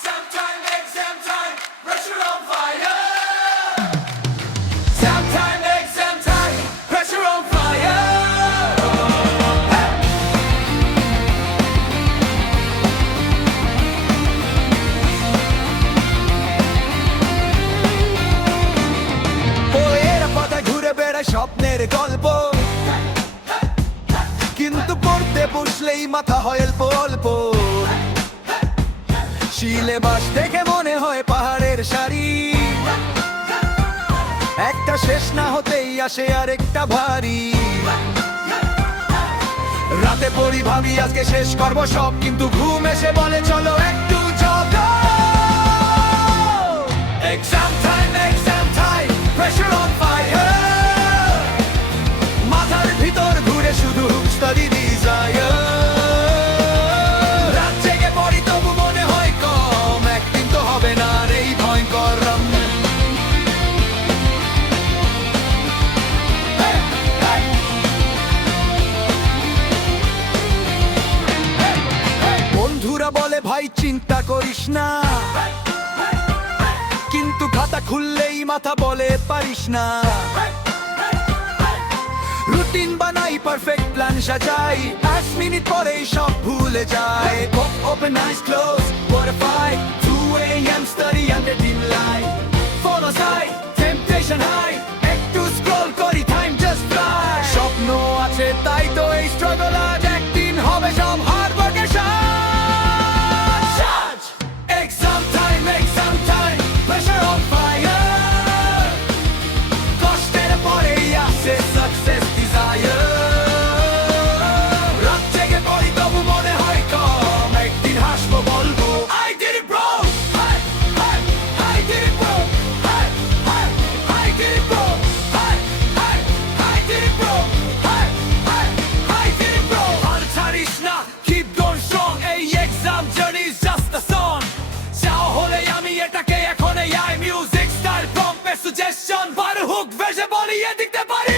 Exam time, pressure on fire. Exam time, pressure on fire. বইয়ের পাতায় ঘুরে বেড়ায় স্বপ্নের গল্প, কিন্তু পড়তে বসলেই মাথা হয় অল্প অল্প। সিলেবাস দেখে মনে হয় পাহাড়ের সারি, একটা শেষ না হতেই আসে আরেকটা ভারী। রাতে পড়ি ভাবি আজকে শেষ করবো সব, কিন্তু ঘুম এসে বলে চলো একটু jug. Exam time, pressure on fire, মাথার ভিতর ঘুরে শুধু স্টাডি ডিজায়ার। রাত জেগে পড়ি তবু মনে হয় কম, একদিন তো হবে না আর এই ভয়ঙ্কর রং। বন্ধুরা বলে ভাই চিন্তা করিস না, কিন্তু খাতা খুললেই মাথা বলে পারিস না। রুটিন বানাই, পারফেক্ট প্ল্যান সাজাই, 5 মিনিট পরেই সব ভুলে যায়। Open eyes close, what if I 2 AM study under dim light, phone aside, temptation high, একটু স্ক্রল করি time just fly। স্বপ্ন আছে তাই তো এই স্ট্রাগল, আজ একদিন হবে সব হার্ড ওয়ার্কের সাজ। Exam time, pressure on fire, কষ্টের পরেই আসে সাকসেস ডিজায়ার। রাত জেগে পড়ি তবু মনে হয় কম, একদিন হাসবো বলবো I did it bro, I did it bro, I did it bro, I did it bro, I did it bro। আর ছাড়িস না, keep going strong, এই exam journey is just a song। চাও হলে আমি এটাকে এখন AI music style prompt suggestion, bar hook ভেসে বলি এদিকতে পারি।